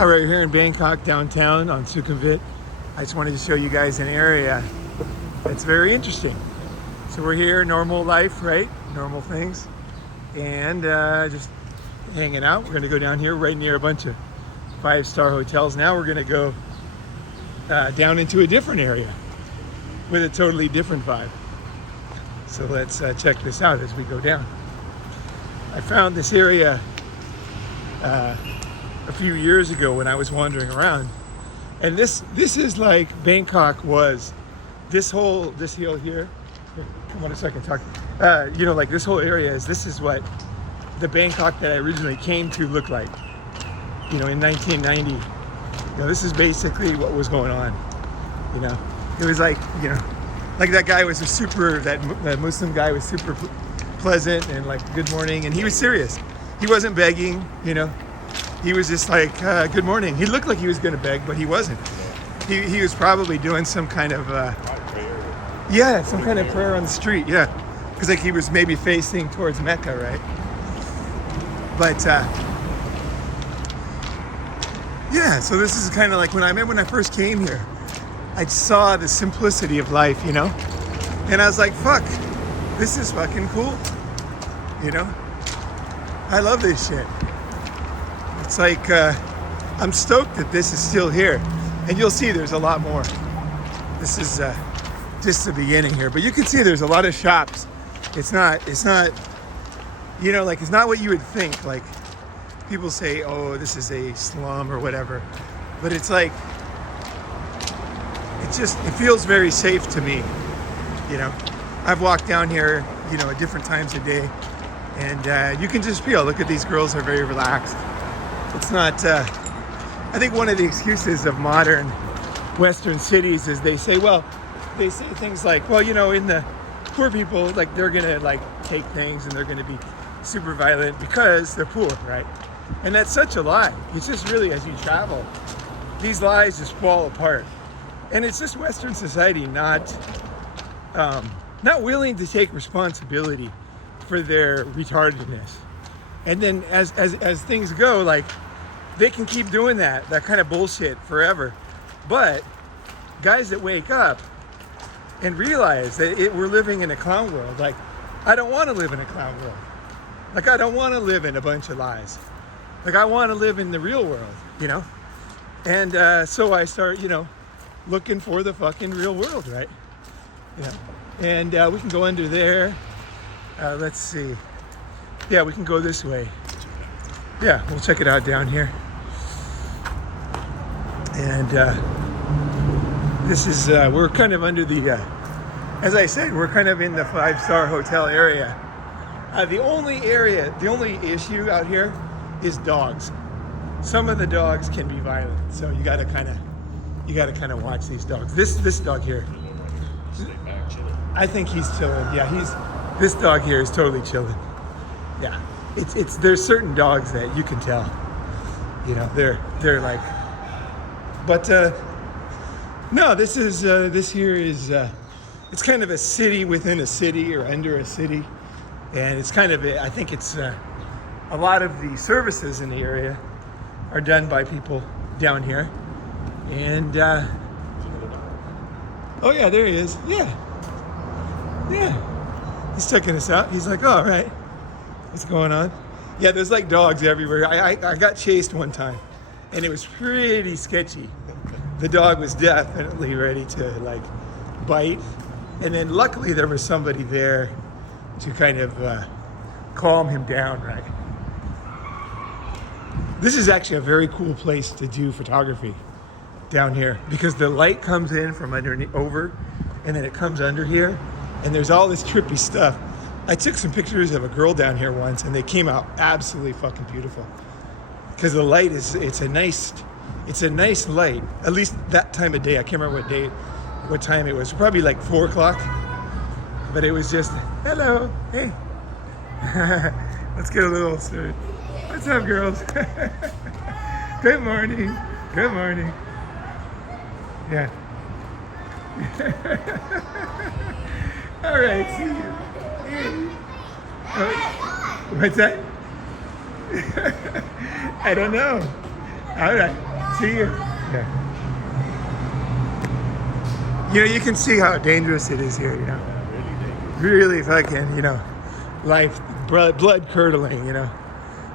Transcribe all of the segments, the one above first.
All right, here in Bangkok, downtown on Sukhumvit. I just wanted to show you guys an area that's very interesting. So we're here, normal life, right? Normal things. And just hanging out. We're gonna go down here right near a bunch of 5-star hotels. Now we're gonna go down into a different area with a totally different vibe. So let's check this out as we go down. I found this area a few years ago when I was wandering around, and this is like Bangkok was. This hill here, come on a second, talk. You know, like this whole area this is what the Bangkok that I originally came to looked like. You know, in 1990. You know, this is basically what was going on. You know, it was like, you know, like that guy was that Muslim guy was super pleasant and like good morning, and he was serious. He wasn't begging, you know. He was just like, good morning. He looked like he was going to beg, but he wasn't. He was probably doing some kind of, some kind of prayer on the street, yeah. Because like he was maybe facing towards Mecca, right? But, yeah, so this is kind of like when I first came here, I saw the simplicity of life, you know? And I was like, fuck, this is fucking cool, you know? I love this shit. It's like, I'm stoked that this is still here. And you'll see there's a lot more. This is just the beginning here. But you can see there's a lot of shops. It's not, you know, like it's not what you would think. Like people say, oh, this is a slum or whatever. But it's like, it feels very safe to me. You know, I've walked down here, you know, at different times of day. And you can just feel, look at these girls are very relaxed. It's not, I think one of the excuses of modern Western cities is they say things like, well, you know, in the poor people, like they're gonna like take things and they're gonna be super violent because they're poor, right? And that's such a lie. It's just really, as you travel, these lies just fall apart. And it's just Western society not willing to take responsibility for their retardedness. And then as things go, like they can keep doing that kind of bullshit forever. But guys that wake up and realize that we're living in a clown world, like I don't want to live in a clown world. Like I don't want to live in a bunch of lies. Like I want to live in the real world, you know? And so I start, you know, looking for the fucking real world, right? You know? And we can go under there. Let's see. Yeah, we can go this way. Yeah, we'll check it out down here. And this is, we're kind of under the, as I said, we're kind of in the 5-star hotel area. The only issue out here is dogs. Some of the dogs can be violent, so you gotta kind of watch these dogs. This dog here, I think he's chilling. Yeah, this dog here is totally chilling. Yeah, there's certain dogs that you can tell, you know, they're like, but no, this here is it's kind of a city within a city or under a city, and it's kind of I think it's a lot of the services in the area are done by people down here, and oh yeah, there he is. Yeah, he's checking us out. He's like, oh, all right. What's going on? Yeah, there's like dogs everywhere. I got chased one time, and it was pretty sketchy. The dog was definitely ready to like bite, and then luckily there was somebody there to kind of calm him down, right? This is actually a very cool place to do photography down here because the light comes in from underneath over, and then it comes under here, and there's all this trippy stuff. I took some pictures of a girl down here once, and they came out absolutely fucking beautiful. Because the light it's a nice light. At least that time of day. I can't remember what time it was. Probably like 4 o'clock. But it was just, hello, hey. Let's get a little started. What's up, girls? Good morning. Good morning. Yeah. All right, see you. What's that? I don't know. All right. see you. Yeah. You know, you can see how dangerous it is here, you know. Really fucking, you know, blood curdling, you know.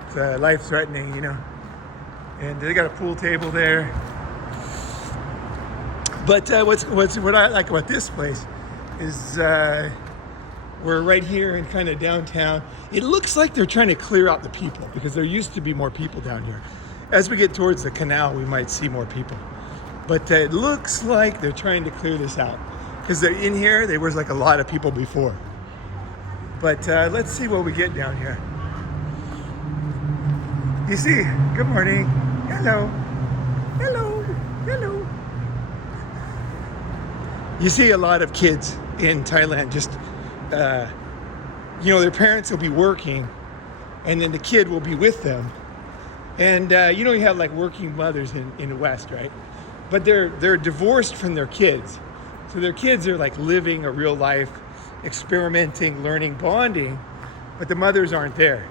It's life threatening, you know. And they got a pool table there. But what I like about this place is we're right here in kind of downtown. It looks like they're trying to clear out the people because there used to be more people down here. As we get towards the canal, we might see more people. But it looks like they're trying to clear this out because they're in here. There was like a lot of people before. But let's see what we get down here. You see, good morning. Hello. Hello. Hello. You see a lot of kids in Thailand just, you know, their parents will be working and then the kid will be with them. And you know, you have like working mothers in the West, right? But they're divorced from their kids. So their kids are like living a real life, experimenting, learning, bonding, but the mothers aren't there.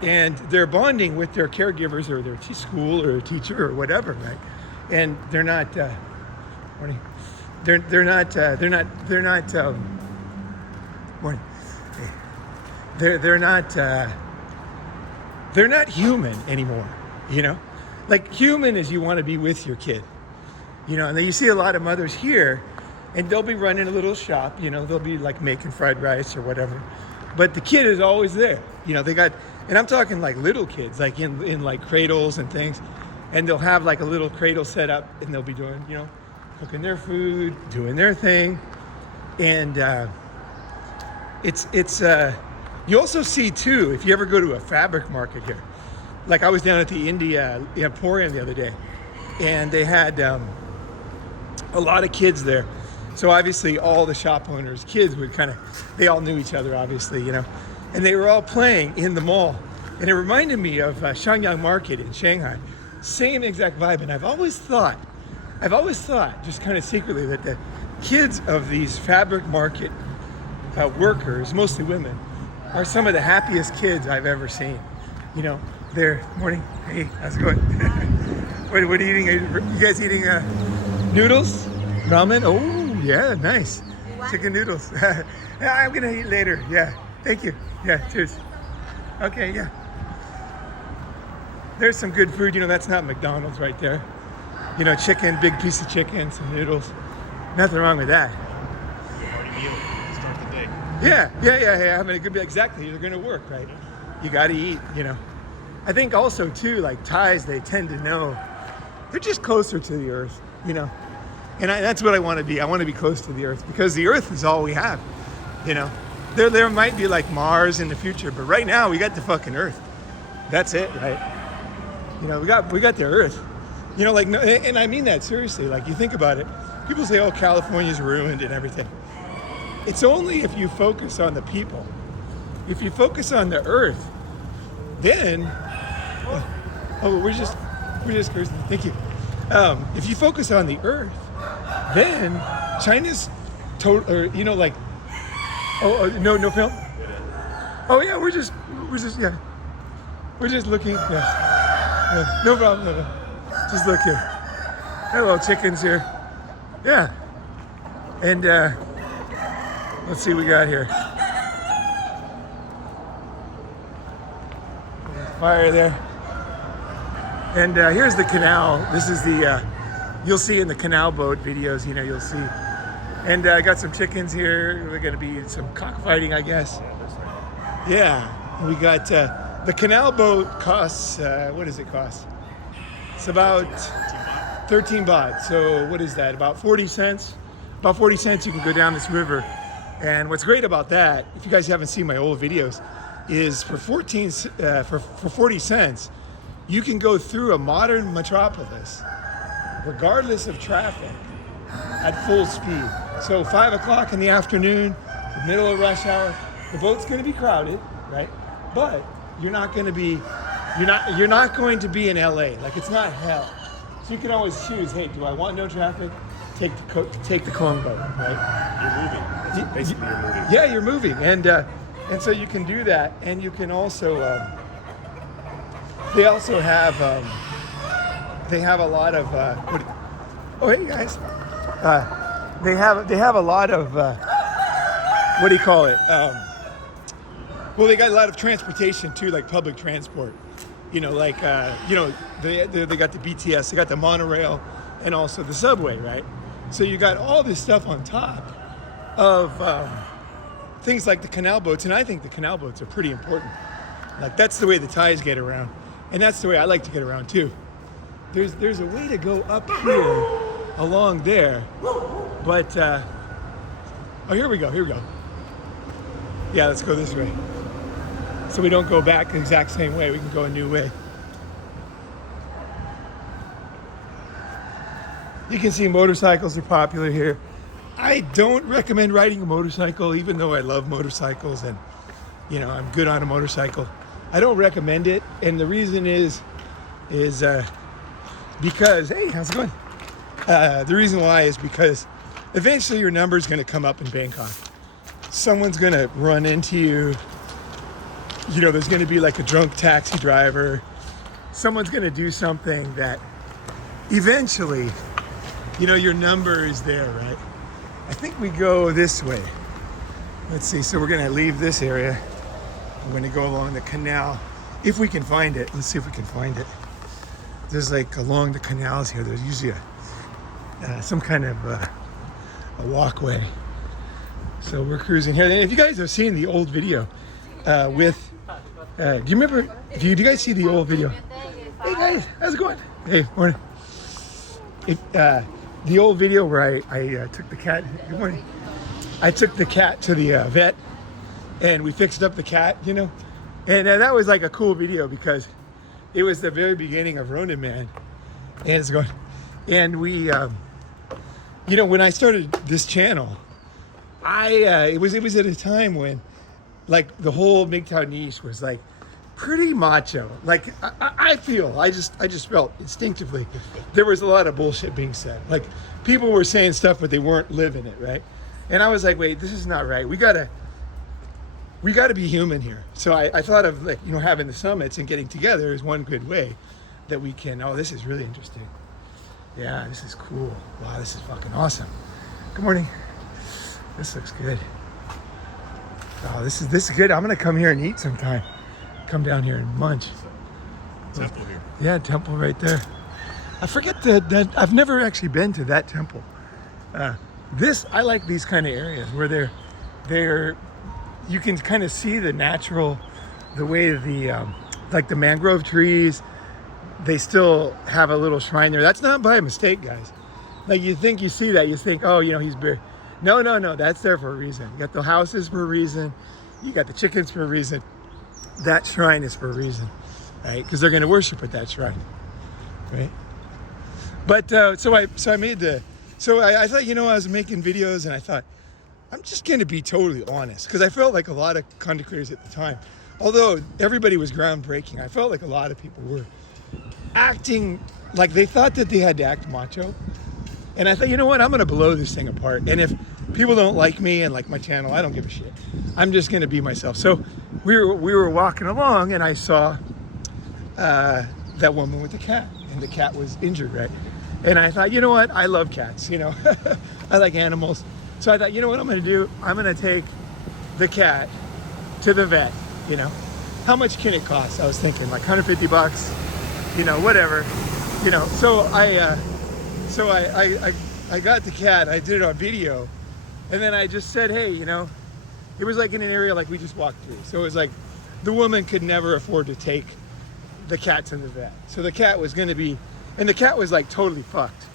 And they're bonding with their caregivers or their school or teacher or whatever, right? And they're not, morning. They're not human anymore, you know? Like human is you want to be with your kid, you know, and then you see a lot of mothers here and they'll be running a little shop, you know, they'll be like making fried rice or whatever, but the kid is always there, you know, they got, and I'm talking like little kids, like in like cradles and things, and they'll have like a little cradle set up and they'll be doing, you know, cooking their food, doing their thing. And it's you also see too, if you ever go to a fabric market here, like I was down at the India Emporium the other day, and they had a lot of kids there. So obviously all the shop owners' kids would they all knew each other, obviously, you know, and they were all playing in the mall. And it reminded me of Shangyang Market in Shanghai, same exact vibe. And I've always thought, just kind of secretly, that the kids of these fabric market workers, mostly women, are some of the happiest kids I've ever seen. You know, they're, morning, hey, how's it going? what are you eating? Are you guys eating noodles? Ramen? Oh, yeah, nice. Chicken noodles. I'm gonna eat later, yeah. Thank you. Yeah, cheers. Okay, yeah. There's some good food, you know, that's not McDonald's right there. You know, chicken, big piece of chicken, some noodles. Nothing wrong with that. Hearty meal to start the day. Yeah. I mean, it could be exactly, they're gonna work, right? You gotta eat, you know. I think also too, like Thais, they tend to know, they're just closer to the earth, you know. And that's what I wanna be. I wanna be close to the earth because the earth is all we have, you know. There might be like Mars in the future, but right now we got the fucking earth. That's it, right? You know, we got the earth. You know, like, and I mean that seriously. Like, you think about it. People say, "Oh, California's ruined and everything." It's only if you focus on the people. If you focus on the earth, then we're just cruising. Thank you. If you focus on the earth, then China's total, or you know, like, no film. Oh yeah, we're just looking. Yeah, no problem. No. Just look here. Hello, chickens here. Yeah. And let's see what we got here. Fire there. And here's the canal. This is the, you'll see in the canal boat videos, you know, you'll see. And I got some chickens here. We're going to be some cockfighting, I guess. Yeah. We got, the canal boat costs, what does it cost? It's about 13 baht. So what is that? About 40 cents. About 40 cents you can go down this river. And what's great about that, if you guys haven't seen my old videos, is for 40 cents, you can go through a modern metropolis, regardless of traffic, at full speed. So 5 o'clock in the afternoon, the middle of rush hour, the boat's going to be crowded, right? But you're not going to be in LA. Like, it's not hell. So you can always choose, hey, do I want no traffic? Take the Kong boat, right? You're moving. Basically, you're moving. Yeah, you're moving. And so you can do that. And you can also, they also have they have a lot of oh hey guys, they have a lot of what do you call it? Well, they got a lot of transportation too, like public transport. You know, like you know, they got the BTS, they got the monorail, and also the subway, right? So you got all this stuff on top of things like the canal boats, and I think the canal boats are pretty important. Like that's the way the Thais get around, and that's the way I like to get around too. There's a way to go up here along there, but oh, here we go. Yeah, let's go this way. So we don't go back the exact same way. We can go a new way. You can see motorcycles are popular here. I don't recommend riding a motorcycle, even though I love motorcycles and, you know, I'm good on a motorcycle. I don't recommend it, and the reason is because, hey, how's it going? The reason why is because eventually your number's going to come up in Bangkok. Someone's going to run into you. You know, there's going to be like a drunk taxi driver. Someone's going to do something that eventually, you know, your number is there, right? I think we go this way. Let's see. So we're going to leave this area. We're going to go along the canal. If we can find it. Let's see if we can find it. There's like along the canals here, there's usually some kind of a walkway. So we're cruising here. And if you guys have seen the old video with do you remember? Do you guys see the old video? Hey guys, how's it going? Hey, morning. The old video where I took the cat. Good morning. I took the cat to the vet, and we fixed up the cat. You know, and that was like a cool video because it was the very beginning of Ronin Man, and it's going. And we, you know, when I started this channel, it was at a time when, like, the whole MGTOW niche was like pretty macho. Like I just felt instinctively there was a lot of bullshit being said. Like people were saying stuff, but they weren't living it, right? And I was like, wait, this is not right. We gotta be human here. So I thought of, like, you know, having the summits and getting together is one good way that we can. Oh, this is really interesting. Yeah, this is cool. Wow, this is fucking awesome. Good morning. This looks good. Oh, this is good. I'm gonna come here and eat sometime. Come down here and munch. Temple here. Yeah, temple right there. I forget that I've never actually been to that temple. I like these kind of areas where they're you can kind of see the natural, the way the like the mangrove trees, they still have a little shrine there. That's not by mistake, guys. Like you think you see that, you think, oh, you know, he's buried. No, that's there for a reason. You got the houses for a reason. You got the chickens for a reason. That shrine is for a reason, right? Because they're going to worship at that shrine, right? But so I thought, you know, I was making videos and I thought, I'm just going to be totally honest, because I felt like a lot of content creators at the time, although everybody was groundbreaking, I felt like a lot of people were acting like they thought that they had to act macho. And I thought, you know what, I'm going to blow this thing apart. And if people don't like me and like my channel, I don't give a shit. I'm just going to be myself. So we were walking along and I saw that woman with the cat, and the cat was injured, right? And I thought, you know what, I love cats, you know. I like animals. So I thought, you know what I'm going to do? I'm going to take the cat to the vet, you know. How much can it cost? I was thinking like $150, you know, whatever. You know, so I got the cat, I did it on video, and then I just said, hey, you know, it was like in an area like we just walked through. So it was like the woman could never afford to take the cat to the vet. So the cat was going to be, and the cat was like totally fucked.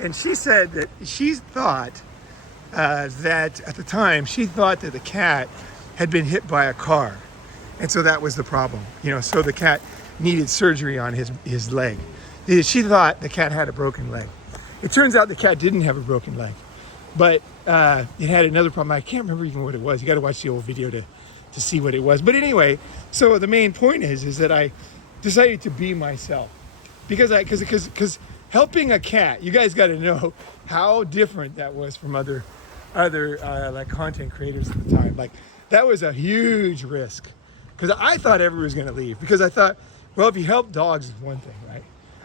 And she said that she thought that at the time, she thought that the cat had been hit by a car. And so that was the problem, you know, so the cat needed surgery on his leg. She thought the cat had a broken leg. It turns out the cat didn't have a broken leg, but it had another problem. I can't remember even what it was. You got to watch the old video to see what it was. But anyway, so the main point is that I decided to be myself, because helping a cat, you guys got to know how different that was from other like content creators at the time. Like that was a huge risk, because I thought everyone was going to leave, because I thought, well, if you help dogs is one thing, right?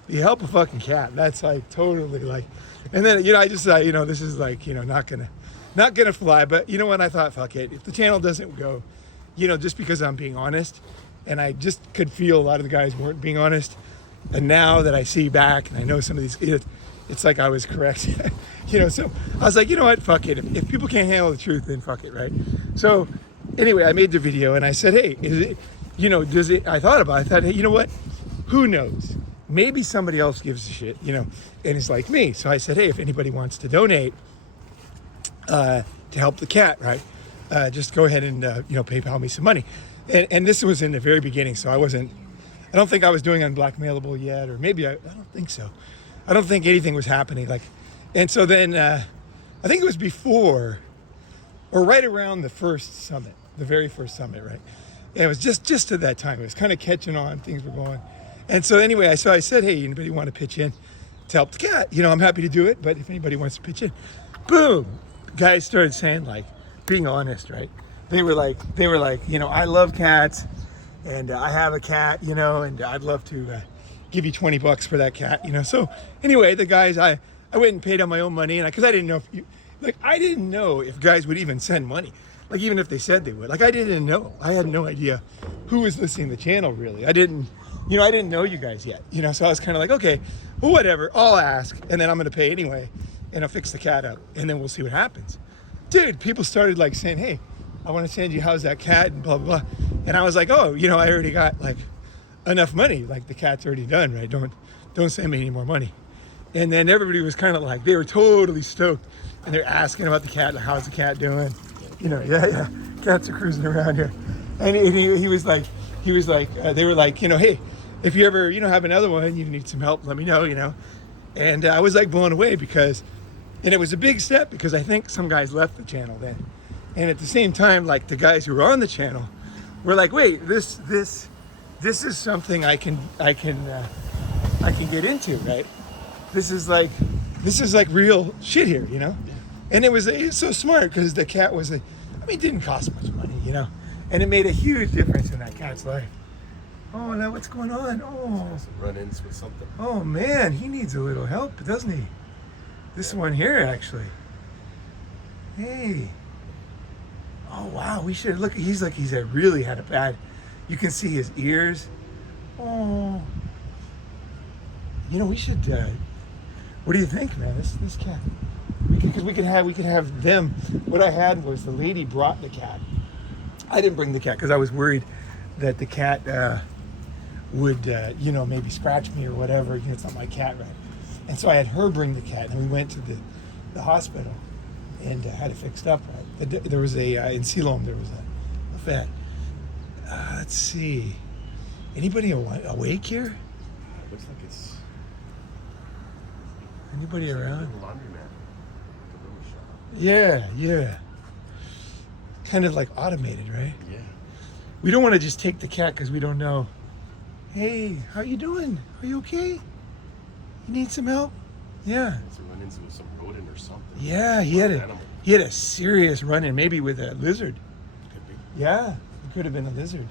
you help a fucking cat. That's like totally like, and then, I just thought, this is like, not gonna fly. But you know what? I thought, fuck it. If the channel doesn't go, just because I'm being honest, and I just could feel a lot of the guys weren't being honest. And now that I see back and I know some of these, it's like I was correct. So I was like, you know what? Fuck it. If people can't handle the truth, then fuck it, right? So anyway, I made the video and I said, hey, is it, does it, I thought about it. I thought, hey, you know what? Who knows? Maybe somebody else gives a shit, and it's like me. So I said, hey, if anybody wants to donate to help the cat, right? Just go ahead and, PayPal me some money. And this was in the very beginning. So I don't think I was doing unblackmailable yet, or maybe I don't think so. I don't think anything was happening. And so then I think it was before or right around the first summit, the very first summit, right? And it was just at that time. It was kind of catching on, things were going. And so anyway, I said, hey, anybody want to pitch in to help the cat? I'm happy to do it, but if anybody wants to pitch in, boom, guys started saying, like, being honest, right? They were like, I love cats, and I have a cat, and I'd love to give you $20 for that cat, So anyway, the guys, I went and paid on my own money, and because I didn't know I didn't know if guys would even send money, even if they said they would. I didn't know. I had no idea who was listening to the channel, really. I didn't know you guys yet, So I was kind of like, okay, well, whatever, I'll ask, and then I'm going to pay anyway, and I'll fix the cat up, and then we'll see what happens. Dude, people started saying, hey, I want to send you, how's that cat, and blah, blah, blah. And I was like, oh, I already got enough money. The cat's already done, right? Don't send me any more money. And then everybody was kind of they were totally stoked. And they're asking about the cat, how's the cat doing? Yeah, cats are cruising around here. And he was like, they were like, hey, if you ever, have another one, you need some help, let me know, And I was blown away and it was a big step because I think some guys left the channel then. And at the same time, the guys who were on the channel were like, wait, this is something I can get into, right? This is real shit here, And it was so smart because the cat was it didn't cost much money, and it made a huge difference in that cat's life. Oh, now what's going on? Oh, some run-ins with something. Oh man, he needs a little help, doesn't he? This one here, actually. Hey. Oh wow, we should look. He's really had a bad. You can see his ears. Oh. We should. What do you think, man? This cat. Because we could have them. What I had was the lady brought the cat. I didn't bring the cat because I was worried that the cat would maybe scratch me or whatever. It's not my cat, right? And so I had her bring the cat, and we went to the hospital and had it fixed up, right? There was in Siloam, there was a vet. Let's see. Anybody awake here? It looks like it's... Anybody around? Like a laundromat. Like a little shop. Yeah. Kind of automated, right? Yeah. We don't want to just take the cat because we don't know. Hey, how you doing? Are you okay? You need some help? Yeah. To run into some rodent or something. Yeah, he had a serious run-in, maybe with a lizard. Could be. Yeah, it could have been a lizard.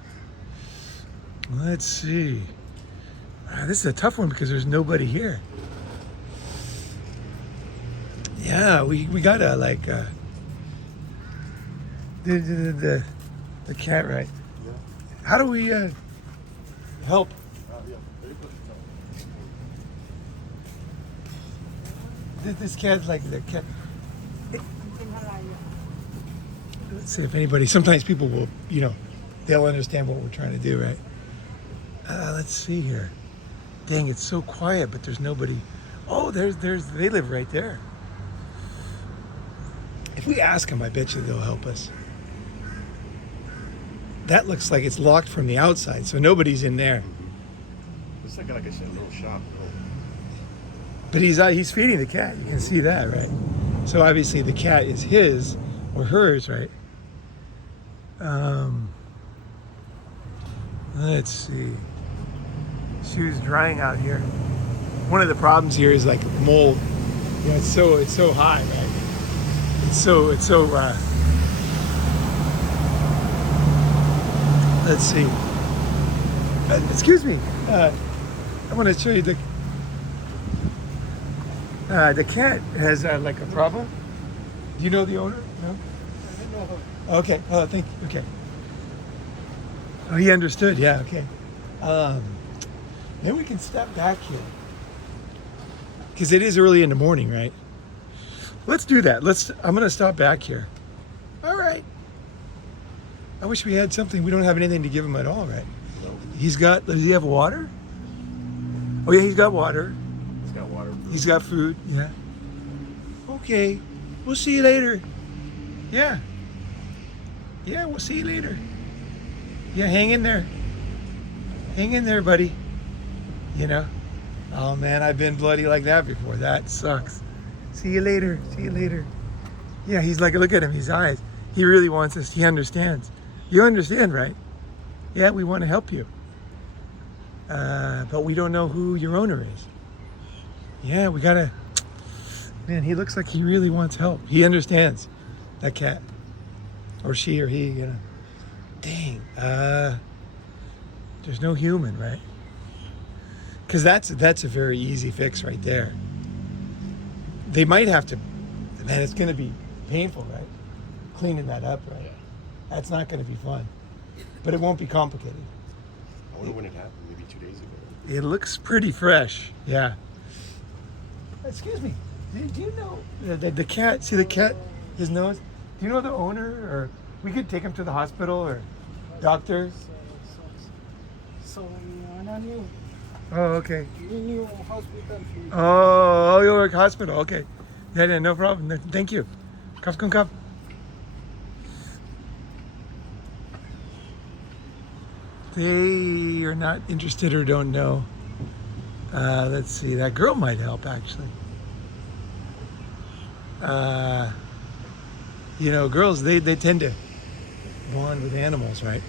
Let's see. This is a tough one because there's nobody here. Yeah, we gotta the cat, right? Yeah. How do we help? This cat's the cat. Let's see if anybody. Sometimes people will, they'll understand what we're trying to do, right? Let's see here. Dang, it's so quiet, but there's nobody. Oh, there's. They live right there. If we ask them, I bet you they'll help us. That looks like it's locked from the outside, so nobody's in there. Looks like I said, a little shop. But he's feeding the cat. You can see that, right? So obviously the cat is his or hers, right? Let's see. She was drying out here. One of the problems here is mold. It's so high, right? It's so let's see. Excuse me. I want to show you The cat has like a problem. Do you know the owner? No? Okay. Oh, thank you. Okay. Oh, he understood. Yeah. Okay. Then we can step back here because it is early in the morning, right? Let's do that. I'm gonna stop back here. All right. I wish we had something. We don't have anything to give him at all, right? Does he have water? Oh yeah, he's got water. He's got water. He's got food. Yeah. Okay. We'll see you later. Yeah. Yeah, we'll see you later. Yeah, hang in there. Hang in there, buddy. You know? Oh man, I've been bloody like that before. That sucks. See you later. See you later. Yeah, he's like, look at him, his eyes. He really wants us. He understands. You understand, right? Yeah, we want to help you. But we don't know who your owner is. Yeah, we gotta... Man, he looks like he really wants help. He understands, that cat. Or she or he, you know. Dang. There's no human, right? Because that's a very easy fix right there. They might have to... Man, it's going to be painful, right? Cleaning that up, right? Yeah. That's not going to be fun. But it won't be complicated. I wonder when it happened. Maybe 2 days ago. It looks pretty fresh, yeah. Excuse me, do you know the cat, see the cat, his nose? Do you know the owner, or we could take him to the hospital or doctor? Oh, okay. Oh, you work hospital, okay. Yeah, no problem, thank you. Come. They are not interested or don't know. Let's see, that girl might help actually. You know, girls, they tend to bond with animals, right?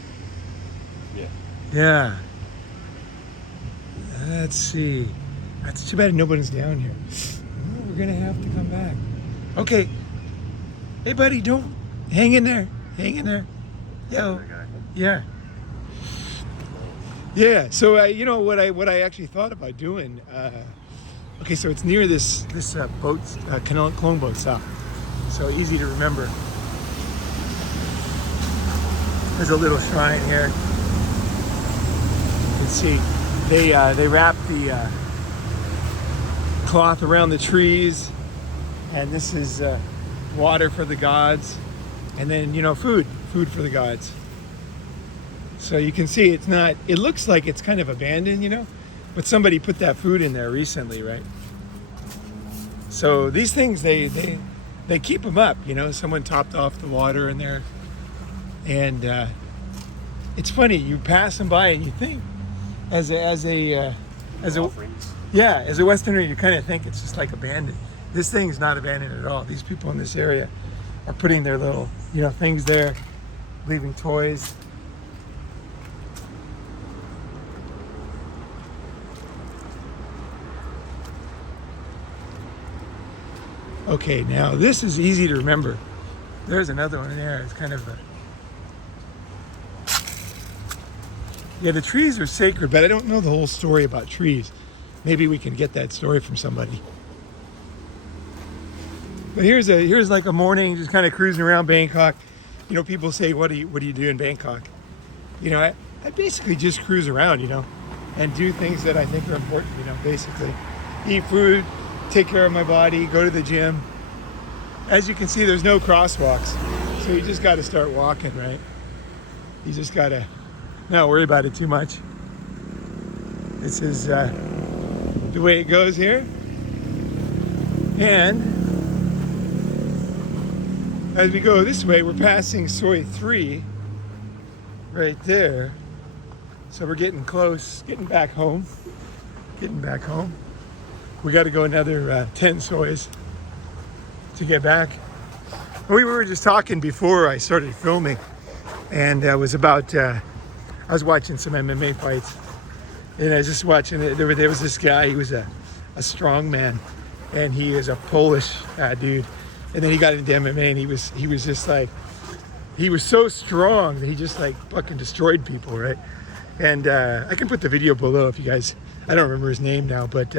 Yeah. Yeah. Let's see. That's too bad nobody's down here. Oh, we're gonna have to come back. Okay. Hey buddy, don't hang in there. Hang in there. Yo. Yeah. Yeah, so you know what I actually thought about doing. Okay, so it's near this boat, clone boat stop, so easy to remember. There's a little shrine here. You can see they wrap the cloth around the trees, and this is water for the gods, and then food for the gods. So you can see it looks like it's kind of abandoned, but somebody put that food in there recently, right? So these things, they keep them up, someone topped off the water in there. And it's funny, you pass them by and you think, as a Westerner, you kind of think it's just like abandoned. This thing's not abandoned at all. These people in this area are putting their little, things there, leaving toys. Okay, now this is easy to remember. There's another one there. It's kind of yeah, the trees are sacred, but I don't know the whole story about trees. Maybe we can get that story from somebody. But here's like a morning, just kind of cruising around Bangkok. People say, what do you do in Bangkok? I basically just cruise around, and do things that I think are important, basically. Eat food, take care of my body, go to the gym. As you can see, there's no crosswalks, so you just got to start walking, right? You just got to not worry about it too much. This is the way it goes here. And as we go this way, we're passing Soi 3 right there. So we're getting close, getting back home. We got to go another 10 sois to get back. We were just talking before I started filming, and I was watching some MMA fights, and I was just watching it. There was this guy. He was a strong man, and he is a Polish dude. And then he got into MMA, and he was just like, he was so strong that he just like fucking destroyed people, right? And I can put the video below if you guys. I don't remember his name now, but.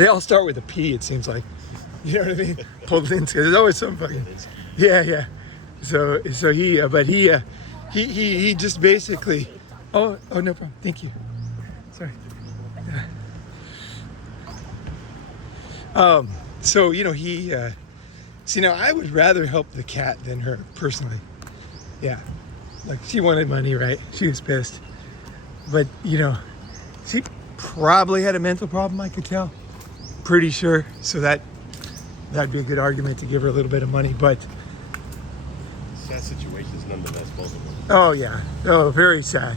They all start with a P, it seems like. You know what I mean? Podlinska. There's always some fucking. Yeah. So he, but he just basically. Oh, no problem. Thank you. Sorry. So he. See, now I would rather help the cat than her personally. Yeah, like she wanted money, right? She was pissed, but she probably had a mental problem. I could tell. Pretty sure. So that'd be a good argument to give her a little bit of money, but. Sad situations nonetheless, both of them. Oh yeah. Oh, very sad.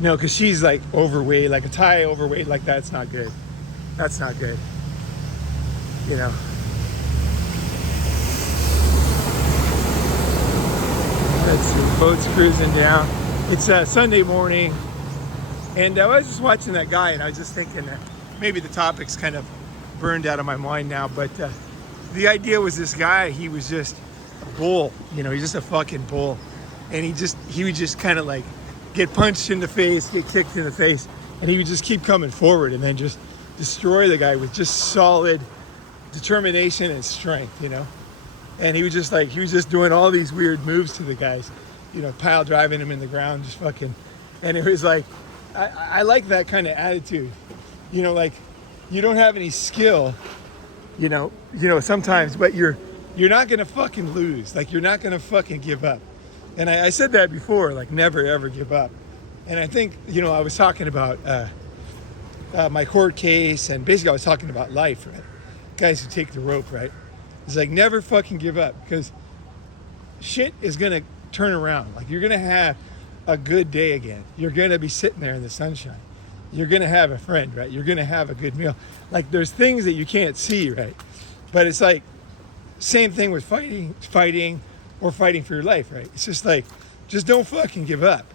No, because she's like overweight, like a Thai overweight, like that's not good. That's not good. Let's see, boat's cruising down. It's Sunday morning, and I was just watching that guy, and I was just thinking that maybe the topic's kind of burned out of my mind now, but the idea was this guy, he was just a bull, he's just a fucking bull, and he would just kind of like get punched in the face, get kicked in the face, and he would just keep coming forward and then just destroy the guy with just solid determination and strength, and he was just doing all these weird moves to the guys, pile driving him in the ground, just fucking, and it was like, I like that kind of attitude, like you don't have any skill, sometimes, but you're not gonna fucking lose, like you're not gonna fucking give up. And I said that before, like never ever give up. And I think, I was talking about my court case, and basically I was talking about life, right? Guys who take the rope, right? It's like never fucking give up, because shit is gonna turn around. Like you're gonna have a good day again. You're gonna be sitting there in the sunshine. You're gonna have a friend, right? You're gonna have a good meal. Like there's things that you can't see, right? But it's like same thing with fighting or fighting for your life, right? It's just like, just don't fucking give up,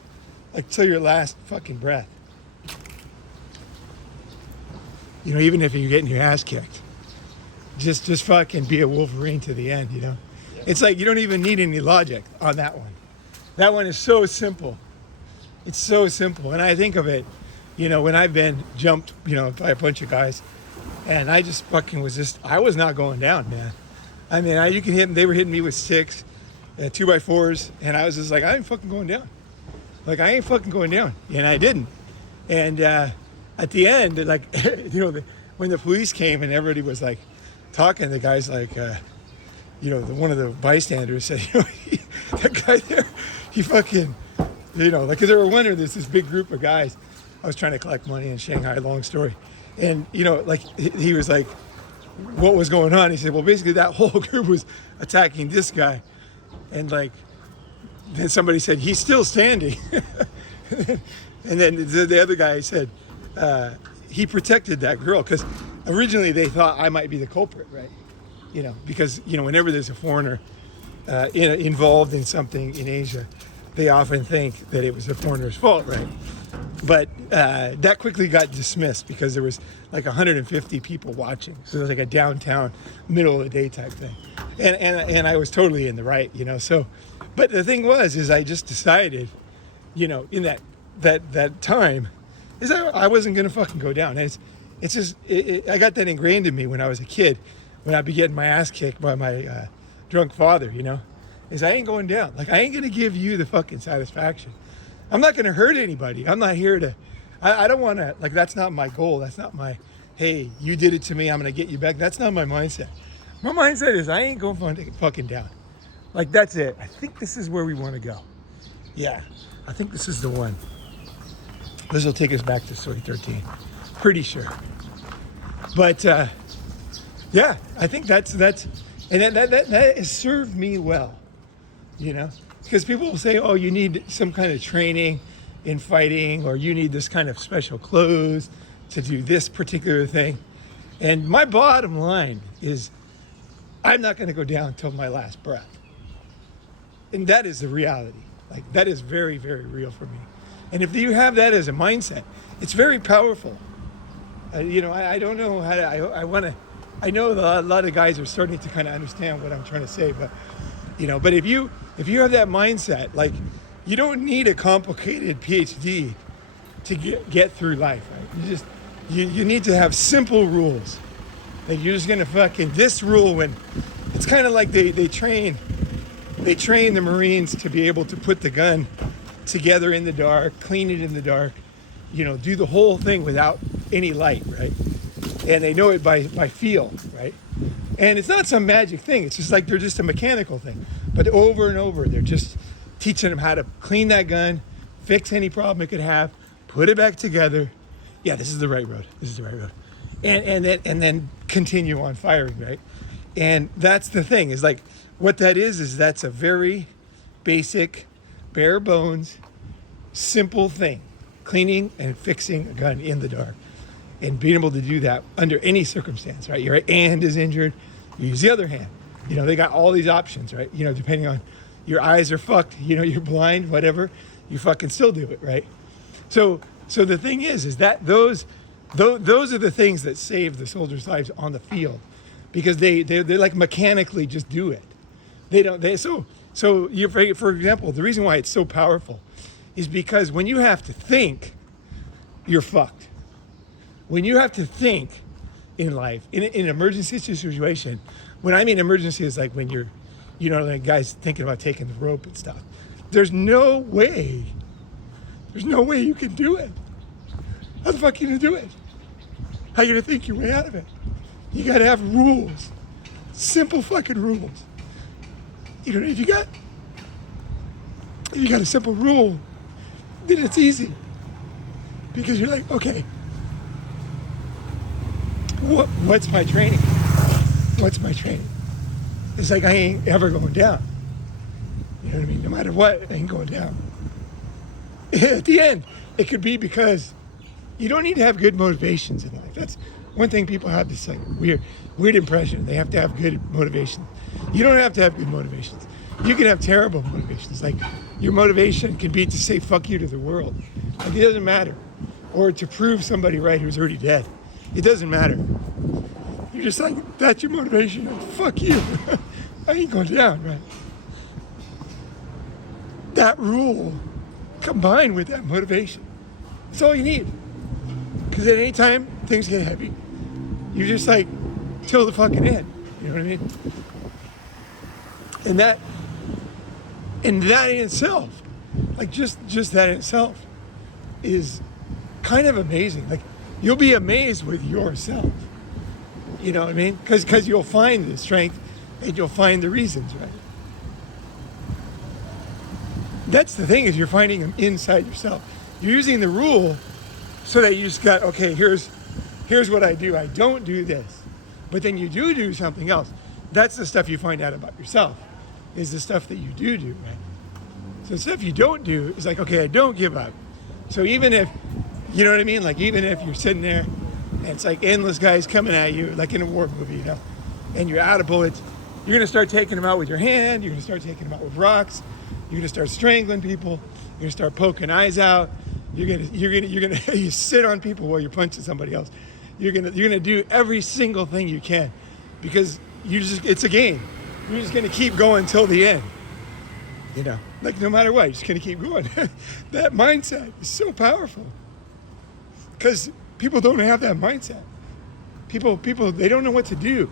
like till your last fucking breath. Even if you're getting your ass kicked, just fucking be a Wolverine to the end, It's like you don't even need any logic on that one. That one is so simple. It's so simple. And I think of it, when I've been jumped, by a bunch of guys, and I just fucking I was not going down, man. I mean, you can hit them. They were hitting me with sticks, 2x4s, and I was just like, I ain't fucking going down. Like, I ain't fucking going down. And I didn't. And at the end, like, when the police came and everybody was like talking, the guy's like, one of the bystanders said, that guy there, he fucking, like, cause they were wondering, there's this big group of guys. I was trying to collect money in Shanghai, long story. And, like, he was like, what was going on? He said, well, basically that whole group was attacking this guy. And like, then somebody said, he's still standing. And then the other guy said, he protected that girl, because originally they thought I might be the culprit, right? Because, whenever there's a foreigner involved in something in Asia, they often think that it was the foreigner's fault, right? But that quickly got dismissed because there was like 150 people watching. So it was like a downtown, middle of the day type thing. And I was totally in the right, So, but the thing is I just decided, in that time, is that I wasn't gonna fucking go down. And it's just I got that ingrained in me when I was a kid, when I'd be getting my ass kicked by my drunk father, is I ain't going down. Like, I ain't gonna give you the fucking satisfaction. I'm not gonna hurt anybody. I'm not here to, I don't wanna, like, that's not my goal. That's not my, hey, you did it to me, I'm gonna get you back. That's not my mindset. My mindset is I ain't going fucking down. Like, that's it. I think this is where we wanna go. Yeah, I think this is the one. This will take us back to Soy 13. Pretty sure. But, yeah, I think that's, and that has served me well, because people will say, oh, you need some kind of training in fighting, or you need this kind of special clothes to do this particular thing. And my bottom line is I'm not going to go down till my last breath. And that is the reality. Like, that is very, very real for me. And if you have that as a mindset, it's very powerful. I don't know how to, I know a lot of guys are starting to kind of understand what I'm trying to say, but, but if you have that mindset, like, you don't need a complicated PhD to get through life, right? You need to have simple rules. Like you're just gonna fucking this rule when it's kind of like they train the Marines to be able to put the gun together in the dark, clean it in the dark, do the whole thing without any light, right? And they know it by feel, right? And it's not some magic thing. It's just like they're just a mechanical thing. But over and over, they're just teaching them how to clean that gun, fix any problem it could have, put it back together. Yeah, this is the right road. This is the right road. And then continue on firing, right? And that's the thing, is like what that is that's a very basic, bare bones, simple thing. Cleaning and fixing a gun in the dark. And being able to do that under any circumstance, right? Your right hand is injured, you use the other hand. They got all these options, right? Depending on your eyes are fucked, you're blind, whatever, you fucking still do it, right? So the thing is that those are the things that save the soldiers' lives on the field, because they like mechanically just do it. For example, the reason why it's so powerful is because when you have to think, you're fucked. When you have to think in life, in an emergency situation, when I mean emergency is like when you're, like guys thinking about taking the rope and stuff. There's no way you can do it. How the fuck are you gonna do it? How are you gonna think your way out of it? You gotta have rules. Simple fucking rules. If you got a simple rule, then it's easy. Because you're like, okay, what's my training? What's my training? It's like I ain't ever going down. You know what I mean? No matter what, I ain't going down. At the end, it could be because you don't need to have good motivations in life. That's one thing people have this like weird impression. They have to have good motivation. You don't have to have good motivations. You can have terrible motivations. Like your motivation can be to say fuck you to the world. Like it doesn't matter. Or to prove somebody right who's already dead. It doesn't matter. You're just like, that's your motivation. Like, fuck you. I ain't going down, right? That rule combined with that motivation. That's all you need. Because at any time things get heavy, you just like till the fucking end. You know what I mean? And that in itself, like just that in itself is kind of amazing. Like you'll be amazed with yourself. You know what I mean? Because you'll find the strength and you'll find the reasons, right? That's the thing, is you're finding them inside yourself. You're using the rule so that you just got, okay, here's what I do. I don't do this. But then you do something else. That's the stuff you find out about yourself, is the stuff that you do, right? So the stuff you don't do is like, okay, I don't give up. So even if, you know what I mean? Like even if you're sitting there and it's like endless guys coming at you, like in a war movie, and you're out of bullets, you're gonna start taking them out with your hand, you're gonna start taking them out with rocks, you're gonna start strangling people, you're gonna start poking eyes out, you're gonna you sit on people while you're punching somebody else. You're gonna do every single thing you can, because it's a game. You're just gonna keep going till the end. Like no matter what, you're just gonna keep going. That mindset is so powerful, because people don't have that mindset. People, they don't know what to do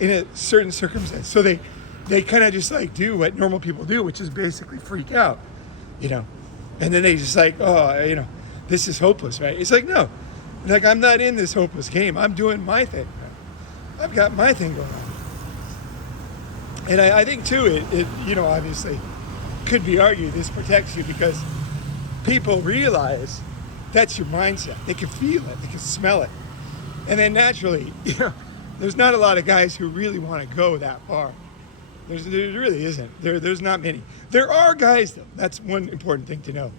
in a certain circumstance, so they kind of just like do what normal people do, which is basically freak out, and then they just like, oh, this is hopeless, right? It's like, no, like I'm not in this hopeless game. I'm doing my thing. Right? I've got my thing going on, and I think too, it obviously could be argued this protects you because people realize that's your mindset. They can feel it, they can smell it, and then naturally, there's not a lot of guys who really want to go that far. There really isn't. There's not many. There are guys, though. That's one important thing to know.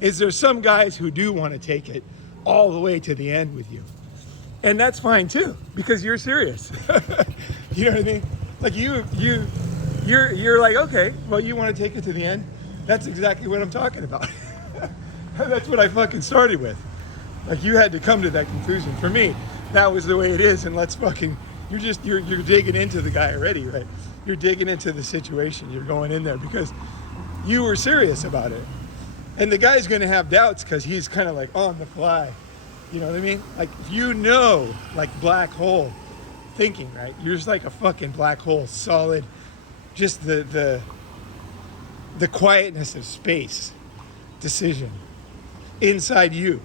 Is there's some guys who do want to take it all the way to the end with you. And that's fine too, because you're serious. You know what I mean? Like you're like, okay, well, you want to take it to the end? That's exactly what I'm talking about. That's what I fucking started with. Like you had to come to that conclusion. For me, that was the way it is, and let's fucking, you're digging into the guy already, right? You're digging into the situation. You're going in there because you were serious about it. And the guy's going to have doubts because he's kind of like on the fly. You know what I mean? Like, like black hole, thinking, right? You're just like a fucking black hole, solid, just the quietness of space decision inside you.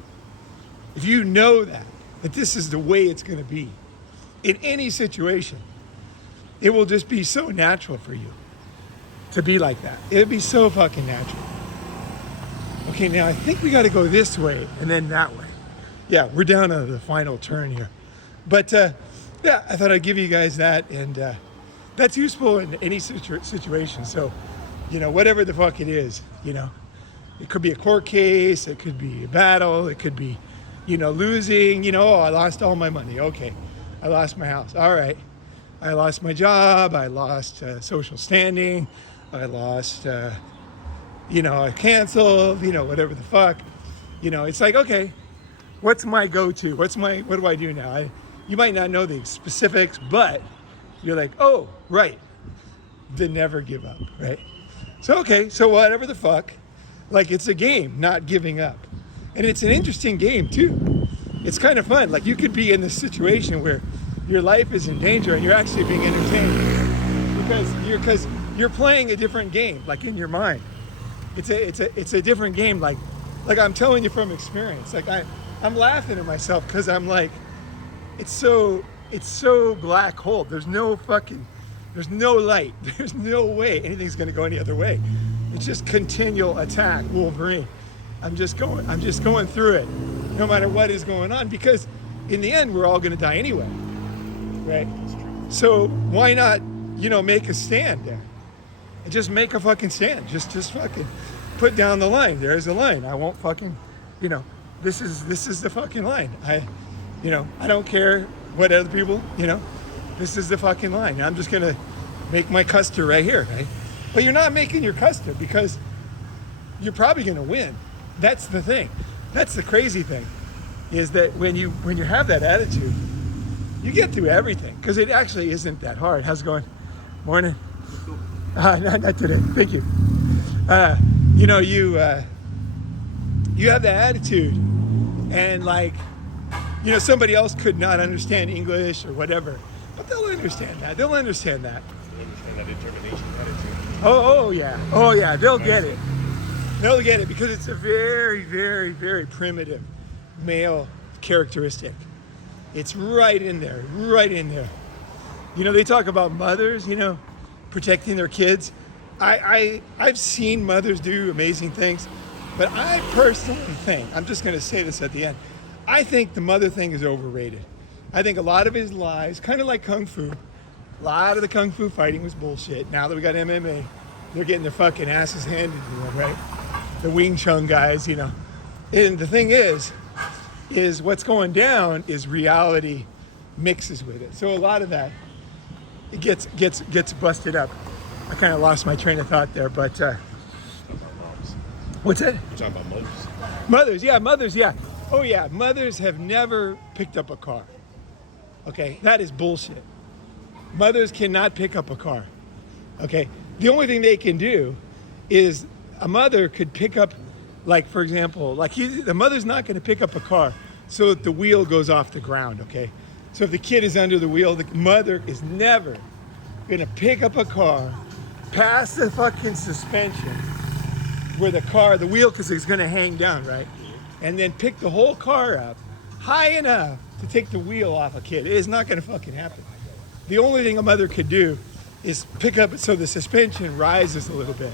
If you know that this is the way it's going to be in any situation, it will just be so natural for you to be like that. It'd be so fucking natural. Okay, now I think we got to go this way and then that way. Yeah, we're down to the final turn here. But yeah, I thought I'd give you guys that, and that's useful in any situation. So, you know, whatever the fuck it is, you know, it could be a court case, it could be a battle, it could be, you know, losing, you know, oh, I lost all my money. Okay, I lost my house. All right, I lost my job, I lost social standing, I lost, you know, I canceled, you know, whatever the fuck. You know, it's like, okay, what's my go-to? What do I do now? You might not know the specifics, but you're like, oh, right, to never give up, right? So, okay, so whatever the fuck, like it's a game, not giving up. And it's an interesting game too. It's kind of fun. Like you could be in this situation where your life is in danger and you're actually being entertained because you're playing a different game, like in your mind. It's a different game. Like I'm telling you from experience. Like I'm laughing at myself because I'm like, it's so black hole. There's no light. There's no way anything's gonna go any other way. It's just continual attack, Wolverine. I'm just going through it, no matter what is going on, because in the end we're all gonna die anyway, right? So why not, you know, make a stand there? And just make a fucking stand. Just fucking put down the line. There's a line. I won't fucking, you know, this is the fucking line. I don't care what other people, you know, this is the fucking line. I'm just gonna make my custard right here, right? But you're not making your custard because you're probably gonna win. That's the thing. That's the crazy thing, is that when you have that attitude, you get through everything because it actually isn't that hard. How's it going? Morning. Not today. Thank you. You know, you have that attitude, and like, you know, somebody else could not understand English or whatever, but they'll understand that. They'll understand that. They'll understand that determination attitude. Oh yeah. They'll get it. They'll get it because it's a very, very, very primitive male characteristic. It's right in there. You know, they talk about mothers, you know, protecting their kids. I've seen mothers do amazing things, but I personally think, I'm just going to say this at the end, I think the mother thing is overrated. I think a lot of it is lies, kind of like Kung Fu. A lot of the Kung Fu fighting was bullshit. Now that we got MMA, they're getting their fucking asses handed to them, right? The Wing Chun guys, you know. And the thing is what's going down is reality mixes with it. So a lot of that, it gets busted up. I kind of lost my train of thought there, but what's that? You're talking about mothers. Mothers, yeah. Oh yeah, mothers have never picked up a car. Okay, that is bullshit. Mothers cannot pick up a car. Okay, the only thing they can do is a mother could pick up, like for example, like the mother's not going to pick up a car so that the wheel goes off the ground. Okay, so if the kid is under the wheel, the mother is never going to pick up a car past the fucking suspension where the wheel, because it's going to hang down, right? And then pick the whole car up high enough to take the wheel off a kid. It is not going to fucking happen. The only thing a mother could do is pick up so the suspension rises a little bit.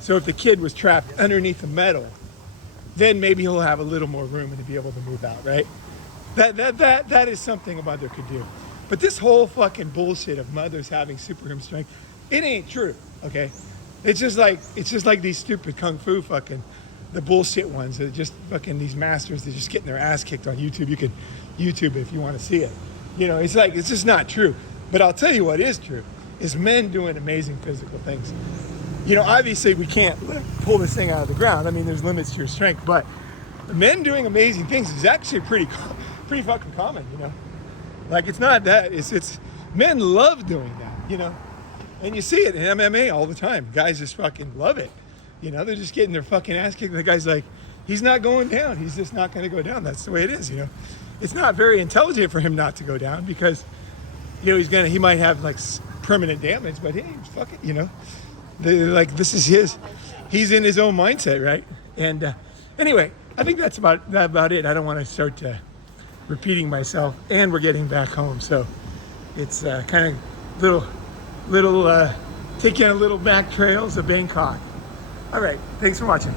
So if the kid was trapped underneath the metal, then maybe he'll have a little more room and to be able to move out, right? That is something a mother could do. But this whole fucking bullshit of mothers having superhuman strength, it ain't true, okay? It's just like these stupid Kung Fu fucking, the bullshit ones that just fucking these masters that just getting their ass kicked on YouTube. You can YouTube it if you want to see it. You know, it's just not true. But I'll tell you what is true, is men doing amazing physical things. You know, obviously we can't pull this thing out of the ground. I mean, there's limits to your strength, but men doing amazing things is actually pretty fucking common, you know? Like it's not that, it's men love doing that, you know? And you see it in MMA all the time. Guys just fucking love it. You know, they're just getting their fucking ass kicked. The guy's like, he's not going down. He's just not going to go down. That's the way it is, you know? It's not very intelligent for him not to go down because you know, he might have like permanent damage, but hey, fuck it, you know. Like this is he's in his own mindset, right? And anyway, I think that's about it. I don't want to start repeating myself, and we're getting back home, so it's kind of little taking a little back trails of Bangkok. All right, thanks for watching.